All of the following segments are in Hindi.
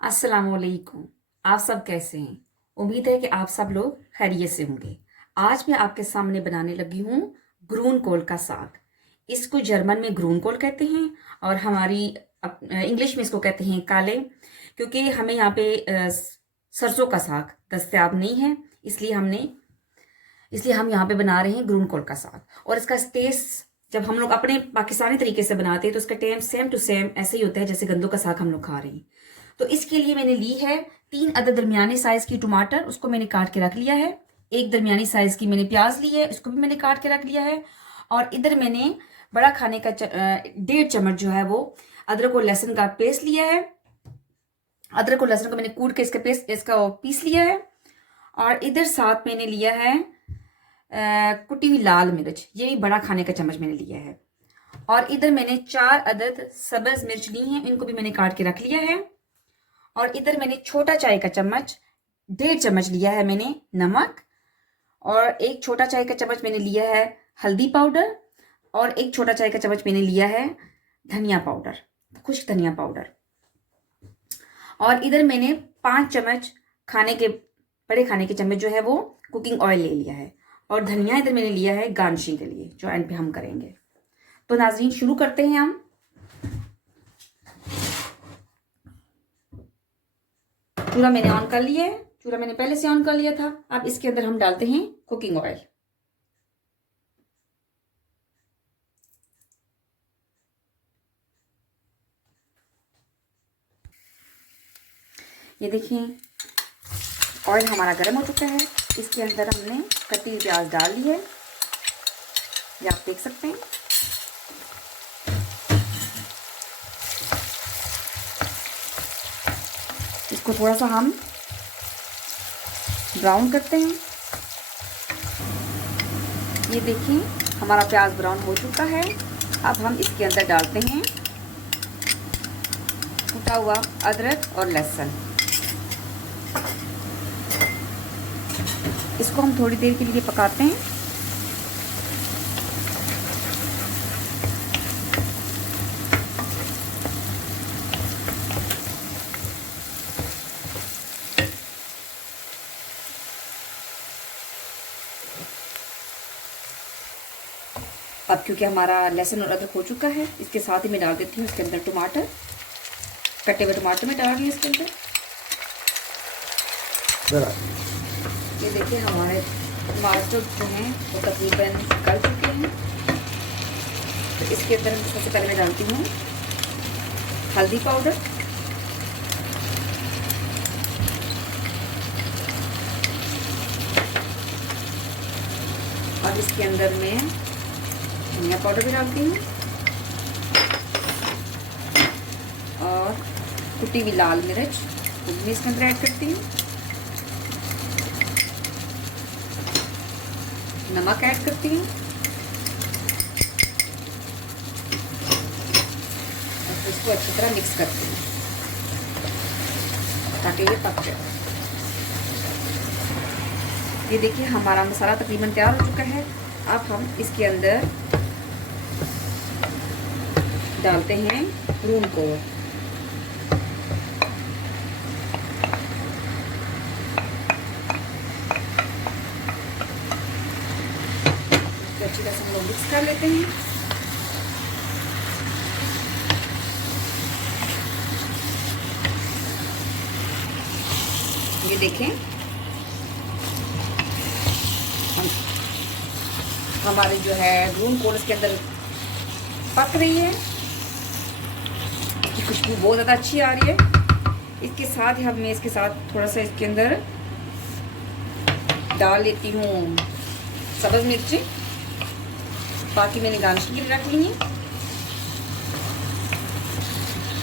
अस्सलाम वालेकुम। आप सब कैसे हैं? उम्मीद है कि आप सब लोग खैरियत से होंगे। आज मैं आपके सामने बनाने लगी हूँ ग्रूनकोल का साग। इसको जर्मन में ग्रूनकोल कहते हैं और हमारी इंग्लिश में इसको कहते हैं काले, क्योंकि हमें यहाँ पे सरसों का साग दस्तयाब नहीं है, इसलिए हम यहाँ पे बना रहे हैं ग्रूनकोल का साग। और इसका टेस्ट जब हम लोग अपने पाकिस्तानी तरीके से बनाते हैं तो इसका टेस्ट सेम टू सेम ऐसे ही होता है जैसे गंदों का साग हम लोग खा रहे हैं। तो इसके लिए मैंने ली है 3 अदद दरमियाने साइज की टमाटर, उसको मैंने काट के रख लिया है। एक दरमियानी साइज की मैंने प्याज ली है, उसको भी मैंने काट के रख लिया है। और इधर मैंने बड़ा खाने का 1.5 चम्मच जो है वो अदरक और लहसुन का पेस्ट लिया है। अदरक और लहसुन को मैंने कूट के इसका पीस लिया है। और इधर साथ मैंने लिया है कुटी हुई लाल मिर्च, ये भी बड़ा खाने का चम्मच मैंने लिया है। और इधर मैंने 4 अदद सब्ज मिर्च ली हैं, इनको भी मैंने काट के रख लिया है। और इधर मैंने छोटा चाय का चम्मच 1.5 चम्मच लिया है मैंने नमक। और एक छोटा चाय का चम्मच मैंने लिया है हल्दी पाउडर। और एक छोटा चाय का चम्मच मैंने लिया है धनिया पाउडर, खुश्क धनिया पाउडर। और इधर मैंने 5 चम्मच बड़े खाने के चम्मच जो है वो कुकिंग ऑयल ले लिया है। और धनिया इधर मैंने लिया है गार्निशिंग के लिए, जो एंड पे हम करेंगे। तो नाज़रीन शुरू करते हैं हम। चूल्हा मैंने ऑन कर लिया है, चूल्हा मैंने पहले से ऑन कर लिया था। अब इसके अंदर हम डालते हैं कुकिंग ऑयल। ये देखिए ऑयल हमारा गर्म हो चुका है। इसके अंदर हमने कटी हुई प्याज डाल ली है, ये आप देख सकते हैं। इसको थोड़ा सा हम ब्राउन करते हैं। ये देखिए हमारा प्याज ब्राउन हो चुका है। अब हम इसके अंदर डालते हैं कुटा हुआ अदरक और लहसुन। इसको हम थोड़ी देर के लिए पकाते हैं। अब क्योंकि हमारा लहसुन और अदरक हो चुका है, इसके साथ ही मैं डाल देती हूँ इसके अंदर टमाटर, कटे हुए टमाटर में डाल दिए इसके अंदर। ये देखिए हमारे टमाटर जो हैं वो तकरीबन गल चुके हैं। तो इसके अंदर सबसे पहले मैं डालती हूँ हल्दी पाउडर, और इसके अंदर मैं धनिया पाउडर भी डालती हूँ और कुटी हुई लाल मिर्च वो भी इसके अंदर ऐड करती हूँ। नमक ऐड करती हूँ और इसको अच्छी तरह मिक्स करती हूँ ताकि ये पक जाए। ये देखिए हमारा मसाला तकरीबन तैयार हो चुका है। अब हम इसके अंदर डालते हैं ग्रूनकोल। तो अच्छी तरह से हम लोग मिक्स कर लेते हैं। ये देखें हमारी जो है ग्रूनकोल इसके अंदर पक रही है, इसकी खुशबू बहुत ज़्यादा अच्छी आ रही है। इसके साथ ही मैं इसके साथ थोड़ा सा इसके अंदर डाल लेती हूँ सब्ज़ मिर्ची, बाकी मैंने गार्निशिंग के लिए रख ली है।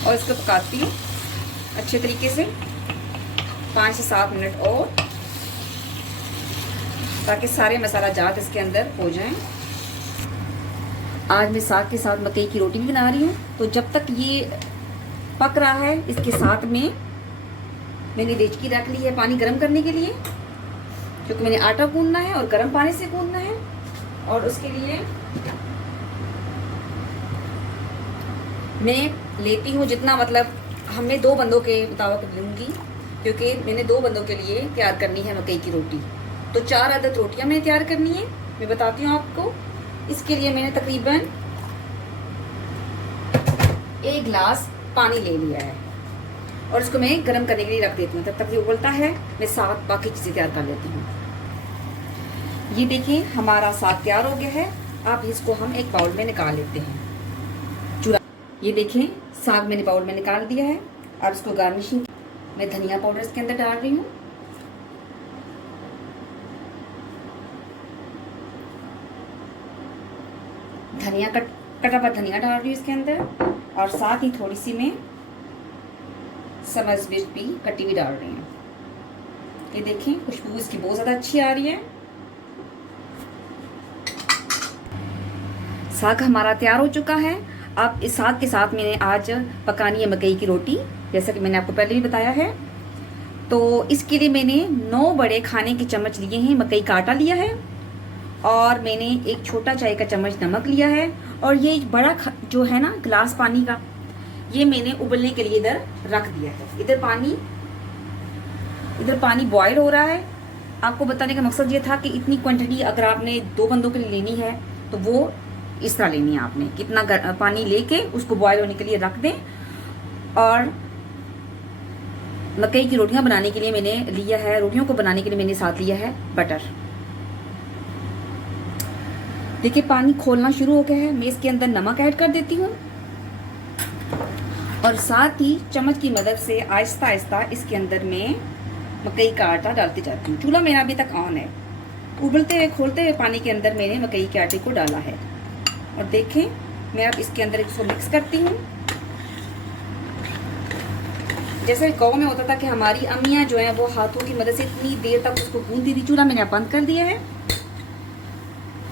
और इसको पकाती हूँ अच्छे तरीके से 5 से 7 मिनट और, ताकि सारे मसाला जात इसके अंदर हो जाएं। आज मैं साग के साथ मकई की रोटी भी बना रही हूँ। तो जब तक ये पक रहा है इसके साथ में मैंने देचकी रख ली है पानी गर्म करने के लिए, क्योंकि मैंने आटा गूंदना है और गर्म पानी से गूंदना है। और उसके लिए मैं लेती हूँ जितना मतलब हमें 2 बंदों के मुताबिक लूँगी, क्योंकि मैंने 2 बंदों के लिए तैयार करनी है मकई की रोटी। तो 4 अदद रोटियां मैंने तैयार करनी है। मैं बताती हूँ आपको। इसके लिए मैंने तकरीबन 1 गिलास पानी ले लिया है और इसको मैं गर्म करने के लिए रख देती हूँ। तब तक ये उबलता है, मैं साथ बाकी चीज़ें तैयार कर लेती हूँ। ये देखिए हमारा साग तैयार हो गया है। अब इसको हम एक बाउल में निकाल लेते हैं। ये देखें साग मैंने बाउल में निकाल दिया है। अब इसको गार्निशिंग मैं धनिया पाउडर इसके अंदर डाल रही हूँ। धनिया कटा हुआ धनिया डाल रही हूँ इसके अंदर, और साथ ही थोड़ी सी मैं समझ मिर्च भी कटी हुई डाल रही हूँ। ये देखें खुशबू इसकी बहुत ज़्यादा अच्छी आ रही है। साग हमारा तैयार हो चुका है। अब इस साग के साथ मैंने आज पकानी है मकई की रोटी, जैसा कि मैंने आपको पहले भी बताया है। तो इसके लिए मैंने 9 बड़े खाने के चम्मच लिए हैं मकई का आटा लिया है, और मैंने एक छोटा चाय का चम्मच नमक लिया है, और ये बड़ा जो है ना गिलास पानी का, ये मैंने उबलने के लिए इधर रख दिया है। इधर पानी बॉयल हो रहा है। आपको बताने का मकसद ये था कि इतनी क्वांटिटी अगर आपने 2 बंदों के लिए लेनी है तो वो इस तरह लेनी है। आपने कितना पानी लेके उसको बॉयल होने के लिए रख दें। और मकई की रोटियां बनाने के लिए मैंने लिया है, रोटियों को बनाने के लिए मैंने साथ लिया है बटर। देखिए पानी खोलना शुरू हो गया है। मैं इसके अंदर नमक ऐड कर देती हूँ, और साथ ही चम्मच की मदद से आहिस्ता आहिस्ता इसके अंदर मैं मकई का आटा डालती जाती हूँ। चूल्हा मेरा अभी तक ऑन है। उबलते हुए खोलते हुए पानी के अंदर मैंने मकई के आटे को डाला है, और देखें मैं अब इसके अंदर इसको मिक्स करती हूँ। जैसे गाँव में होता था कि हमारी अम्मियाँ जो हैं वो हाथों की मदद से इतनी देर तक उसको गूंथती थी। चूल्हा मैंने बंद कर दिया है,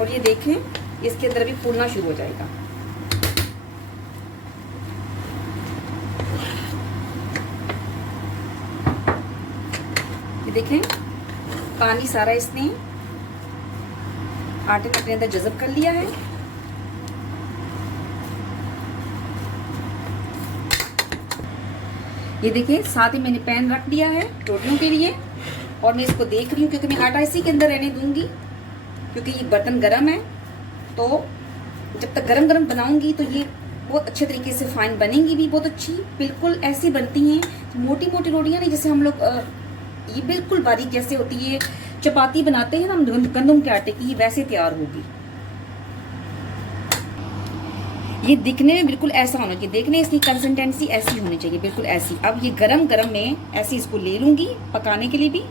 और ये देखें इसके अंदर भी फूलना शुरू हो जाएगा। ये देखें पानी सारा इसने आटे को अपने अंदर जज़ब कर लिया है। ये देखिए साथ ही मैंने पैन रख दिया है रोटियों के लिए, और मैं इसको देख रही हूँ क्योंकि मैं आटा इसी के अंदर रहने दूंगी, क्योंकि ये बर्तन गरम है। तो जब तक गरम गरम बनाऊंगी तो ये बहुत अच्छे तरीके से फाइन बनेंगी भी, बहुत अच्छी बिल्कुल ऐसी बनती हैं। मोटी मोटी रोटियां नहीं, जैसे हम लोग ये बिल्कुल बारीक जैसे होती है चपाती बनाते हैं ना हम गंदम के आटे की, वैसे तैयार होगी। ये दिखने में बिल्कुल ऐसा होना चाहिए, देखने इसकी कंसिस्टेंसी ऐसी होनी चाहिए, बिल्कुल ऐसी। अब ये गरम गरम में ऐसे इसको ले लूंगी पकाने के लिए भी।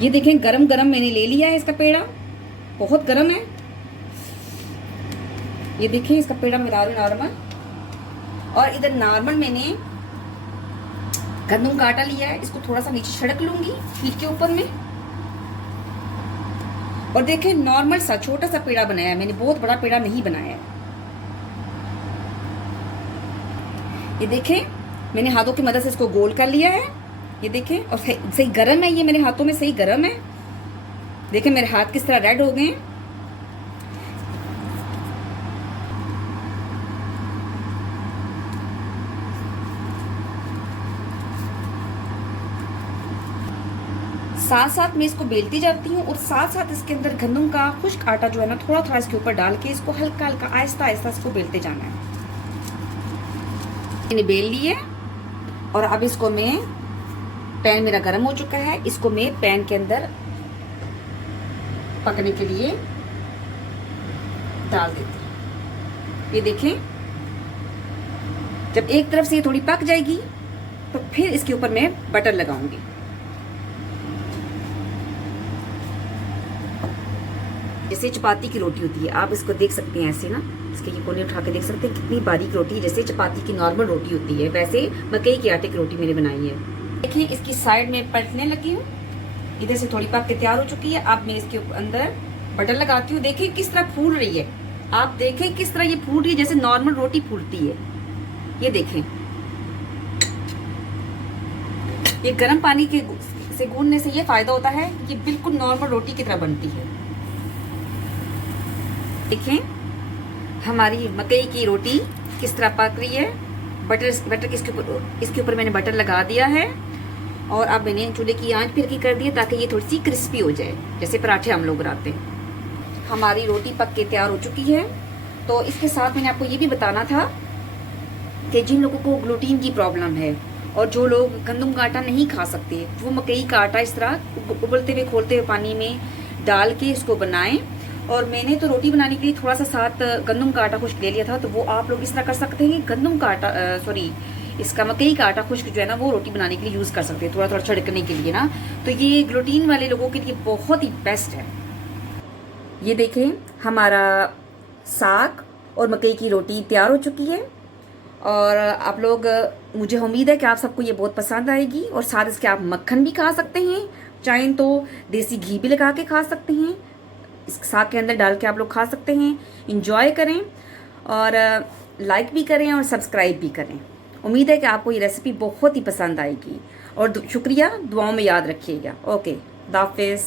ये देखें गरम गरम मैंने ले लिया है इसका पेड़ा, बहुत गरम है। ये देखें इसका पेड़ा मैं डाल नॉर्मल, और इधर नॉर्मल मैंने गंदम का आटा लिया है, इसको थोड़ा सा नीचे छिड़क लूंगी फीट के ऊपर में। और देखें नॉर्मल सा छोटा सा पेड़ा बनाया है मैंने, बहुत बड़ा पेड़ा नहीं बनाया है। ये देखें मैंने हाथों की मदद से इसको गोल कर लिया है। ये देखें, और सही गरम है, ये मेरे हाथों में सही गरम है। देखें मेरे हाथ किस तरह रेड हो गए हैं। साथ साथ मैं इसको बेलती जाती हूँ, और साथ साथ इसके अंदर गंदम का खुश्क आटा जो है ना थोड़ा थोड़ा इसके ऊपर डाल के इसको हल्का हल्का आहिस्ता आहिस्ता इसको बेलते जाना है। मैंने बेल ली है, और अब इसको मैं, पैन मेरा गर्म हो चुका है, इसको मैं पैन के अंदर पकने के लिए डाल देती हूँ। ये देखें जब एक तरफ से ये थोड़ी पक जाएगी तो फिर इसके ऊपर मैं बटर लगाऊंगी। जैसे चपाती की रोटी होती है, आप इसको देख सकते हैं ऐसे ना, इसके ये कोने उठा के देख सकते हैं कितनी बारीक रोटी है, जैसे चपाती की नॉर्मल रोटी होती है वैसे मकई के आटे की रोटी मैंने बनाई है। देखिए इसकी साइड में पलटने लगी हूँ, इधर से थोड़ी पक के तैयार हो चुकी है। अब मैं इसके अंदर बटर लगाती हूँ। देखिए किस तरह फूल रही है, आप देखें किस तरह ये फूल रही है, जैसे नॉर्मल रोटी फूलती है। ये देखें ये गर्म पानी के से गूंदने से ये फायदा होता है, ये बिल्कुल नॉर्मल रोटी की तरह बनती है। देखें हमारी मकई की रोटी किस तरह पक रही है। बटर इसके ऊपर मैंने बटर लगा दिया है और अब मैंने चूल्हे की आंच फिर की कर दी है ताकि ये थोड़ी सी क्रिस्पी हो जाए, जैसे पराठे हम लोग बनाते हैं। हमारी रोटी पक के तैयार हो चुकी है। तो इसके साथ मैंने आपको ये भी बताना था कि जिन लोगों को ग्लूटीन की प्रॉब्लम है और जो लोग गंदम का आटा नहीं खा सकते, वो मकई का आटा इस तरह उबलते हुए खोलते हुए पानी में डाल के इसको बनाएं। और मैंने तो रोटी बनाने के लिए थोड़ा सा साथ गंदम का आटा खुश्क ले लिया था, तो वो आप लोग इस तरह कर सकते हैं कि गंदम का आटा इसका मकई का आटा खुश्क जो है ना वो रोटी बनाने के लिए यूज़ कर सकते हैं, थोड़ा थोड़ा छिड़कने के लिए ना। तो ये ग्लूटीन वाले लोगों के लिए बहुत ही बेस्ट है। ये देखें, हमारा साग और मकई की रोटी तैयार हो चुकी है और आप लोग, मुझे उम्मीद है कि आप सबको ये बहुत पसंद आएगी। और साथ इसके आप मक्खन भी खा सकते हैं, चाहें तो देसी घी भी लगा के खा सकते हैं, इस साग के अंदर डाल के आप लोग खा सकते हैं। इंजॉय करें और लाइक भी करें और सब्सक्राइब भी करें। उम्मीद है कि आपको ये रेसिपी बहुत ही पसंद आएगी और शुक्रिया, दुआओं में याद रखिएगा। ओके, खुदा हाफिज़।